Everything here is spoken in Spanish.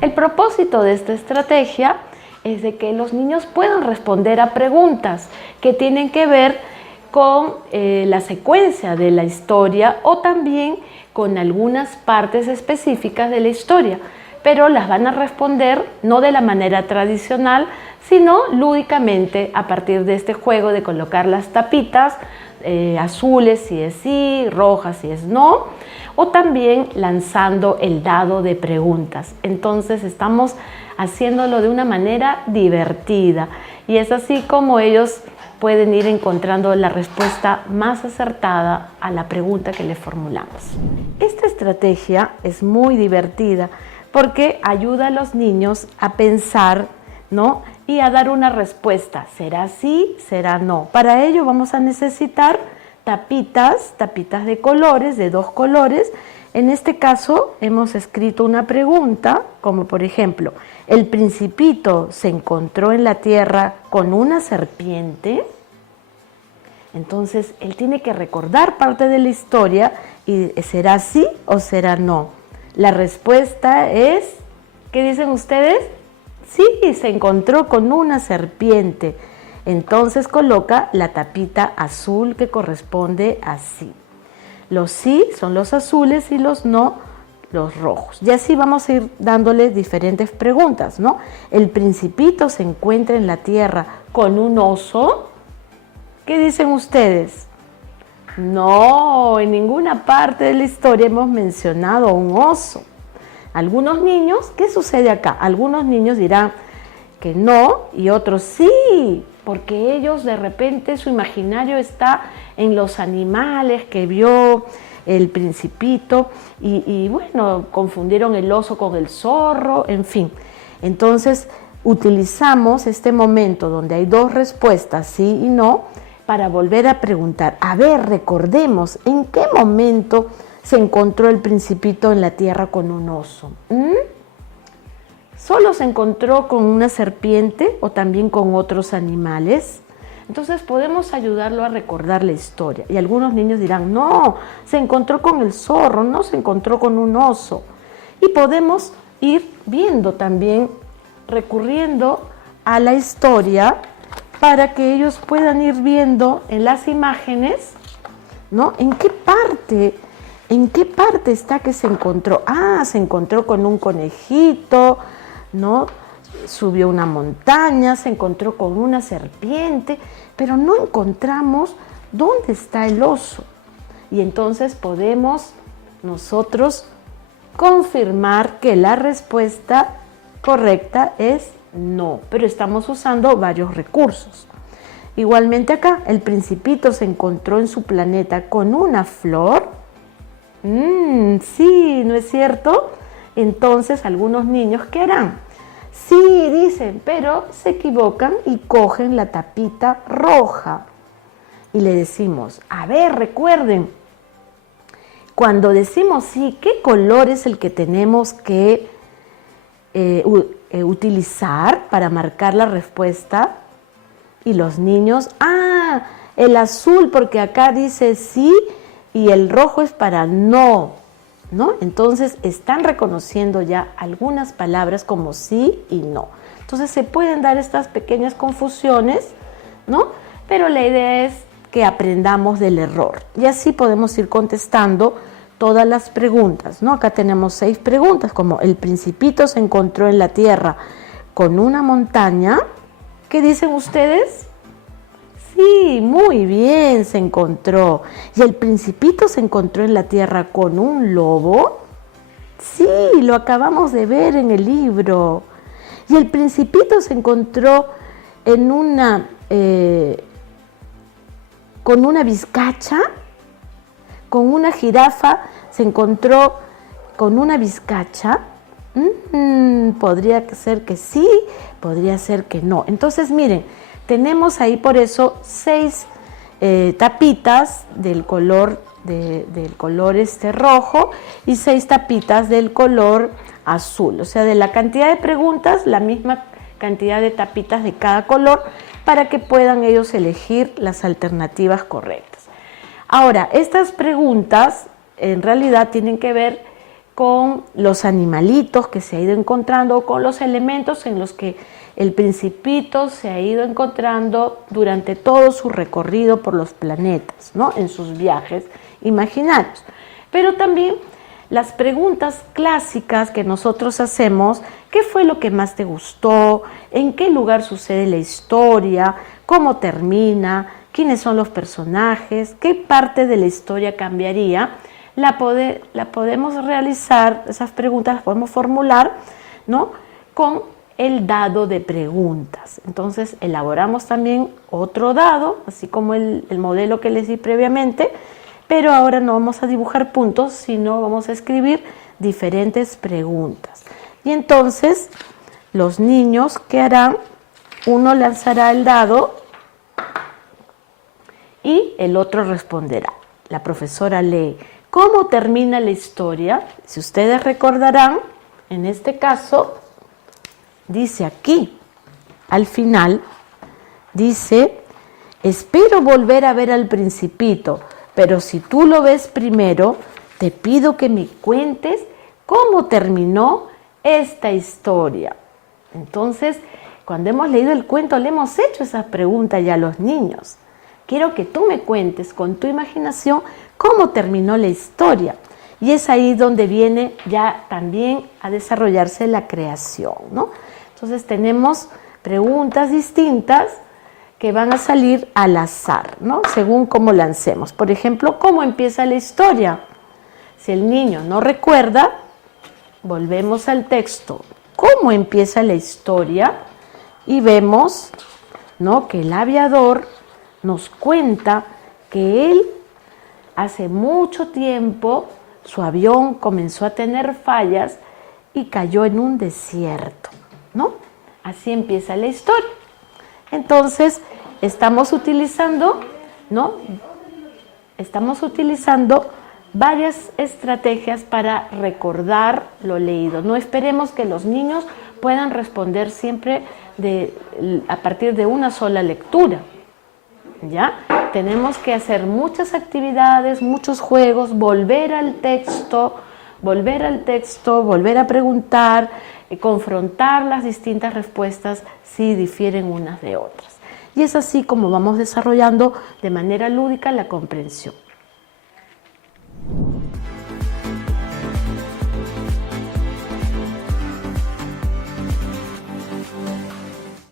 El propósito de esta estrategia es de que los niños puedan responder a preguntas que tienen que ver con la secuencia de la historia o también con algunas partes específicas de la historia, pero las van a responder no de la manera tradicional, sino lúdicamente a partir de este juego de colocar las tapitas azules si es sí, rojas si es no, o también lanzando el dado de preguntas. Entonces estamos haciéndolo de una manera divertida y es así como ellos pueden ir encontrando la respuesta más acertada a la pregunta que les formulamos. Esta estrategia es muy divertida porque ayuda a los niños a pensar, ¿no?, y a dar una respuesta. ¿Será sí? ¿Será no? Para ello vamos a necesitar tapitas de colores, de 2 colores. En este caso hemos escrito una pregunta, como por ejemplo, ¿el Principito se encontró en la tierra con una serpiente? Entonces él tiene que recordar parte de la historia y ¿será sí o será no? La respuesta es, ¿qué dicen ustedes? Sí, se encontró con una serpiente. Entonces coloca la tapita azul que corresponde a sí. Los sí son los azules y los no, los rojos. Y así vamos a ir dándole diferentes preguntas, ¿no? ¿El Principito se encuentra en la tierra con un oso? ¿Qué dicen ustedes? No, en ninguna parte de la historia hemos mencionado a un oso. Algunos niños, ¿qué sucede acá? Algunos niños dirán que no y otros sí, porque ellos de repente su imaginario está en los animales que vio el Principito y bueno, confundieron el oso con el zorro, en fin. Entonces utilizamos este momento donde hay 2 respuestas, sí y no, para volver a preguntar. A ver, recordemos, ¿en qué momento se encontró el Principito en la tierra con un oso? ¿Solo se encontró con una serpiente o también con otros animales? Entonces podemos ayudarlo a recordar la historia. Y algunos niños dirán, no, se encontró con el zorro, no se encontró con un oso. Y podemos ir viendo también, recurriendo a la historia para que ellos puedan ir viendo en las imágenes, ¿no? ¿En qué parte está que se encontró? Ah, se encontró con un conejito, ¿no? Subió una montaña, se encontró con una serpiente, pero no encontramos dónde está el oso. Y entonces podemos nosotros confirmar que la respuesta correcta es no, pero estamos usando varios recursos. Igualmente acá, el Principito se encontró en su planeta con una flor. Sí, ¿no es cierto? Entonces algunos niños, ¿qué harán? Sí, dicen, pero se equivocan y cogen la tapita roja. Y le decimos, a ver, recuerden, cuando decimos sí, ¿qué color es el que tenemos que utilizar para marcar la respuesta? Y los niños, el azul, porque acá dice sí y el rojo es para no, ¿no? Entonces están reconociendo ya algunas palabras como sí y no. Entonces se pueden dar estas pequeñas confusiones, ¿no? Pero la idea es que aprendamos del error y así podemos ir contestando todas las preguntas, ¿no? Acá tenemos 6 preguntas, como el Principito se encontró en la tierra con una montaña. ¿Qué dicen ustedes? Sí, muy bien, se encontró. ¿Y el Principito se encontró en la tierra con un lobo? Sí, lo acabamos de ver en el libro. ¿Y el Principito se encontró en con una vizcacha? ¿Con una jirafa se encontró con una vizcacha? Podría ser que sí, podría ser que no. Entonces, miren, tenemos ahí por eso 6 tapitas del color rojo y 6 tapitas del color azul. O sea, de la cantidad de preguntas, la misma cantidad de tapitas de cada color para que puedan ellos elegir las alternativas correctas. Ahora, estas preguntas en realidad tienen que ver con los animalitos que se ha ido encontrando, con los elementos en los que el Principito se ha ido encontrando durante todo su recorrido por los planetas, ¿no? En sus viajes imaginarios. Pero también las preguntas clásicas que nosotros hacemos: ¿qué fue lo que más te gustó? ¿En qué lugar sucede la historia? ¿Cómo termina? ¿Quiénes son los personajes? ¿Qué parte de la historia cambiaría? La podemos realizar, esas preguntas las podemos formular, ¿no? Con el dado de preguntas. Entonces elaboramos también otro dado, así como el modelo que les di previamente, pero ahora no vamos a dibujar puntos, sino vamos a escribir diferentes preguntas. Y entonces los niños, ¿qué harán? Uno lanzará el dado y el otro responderá. La profesora lee: ¿cómo termina la historia? Si ustedes recordarán, en este caso, dice aquí, al final, dice: espero volver a ver al Principito, pero si tú lo ves primero, te pido que me cuentes cómo terminó esta historia. Entonces, cuando hemos leído el cuento, le hemos hecho esa pregunta ya a los niños. Quiero que tú me cuentes con tu imaginación cómo terminó la historia. Y es ahí donde viene ya también a desarrollarse la creación, ¿no? Entonces tenemos preguntas distintas que van a salir al azar, ¿no? Según cómo lancemos. Por ejemplo, ¿cómo empieza la historia? Si el niño no recuerda, volvemos al texto. ¿Cómo empieza la historia? Y vemos, ¿no?, que el aviador nos cuenta que él, hace mucho tiempo, su avión comenzó a tener fallas y cayó en un desierto, ¿no? Así empieza la historia. Entonces, estamos utilizando, ¿no? Estamos utilizando varias estrategias para recordar lo leído. No esperemos que los niños puedan responder siempre a partir de una sola lectura, ¿ya? Tenemos que hacer muchas actividades, muchos juegos, volver al texto, volver a preguntar, confrontar las distintas respuestas si difieren unas de otras. Y es así como vamos desarrollando de manera lúdica la comprensión.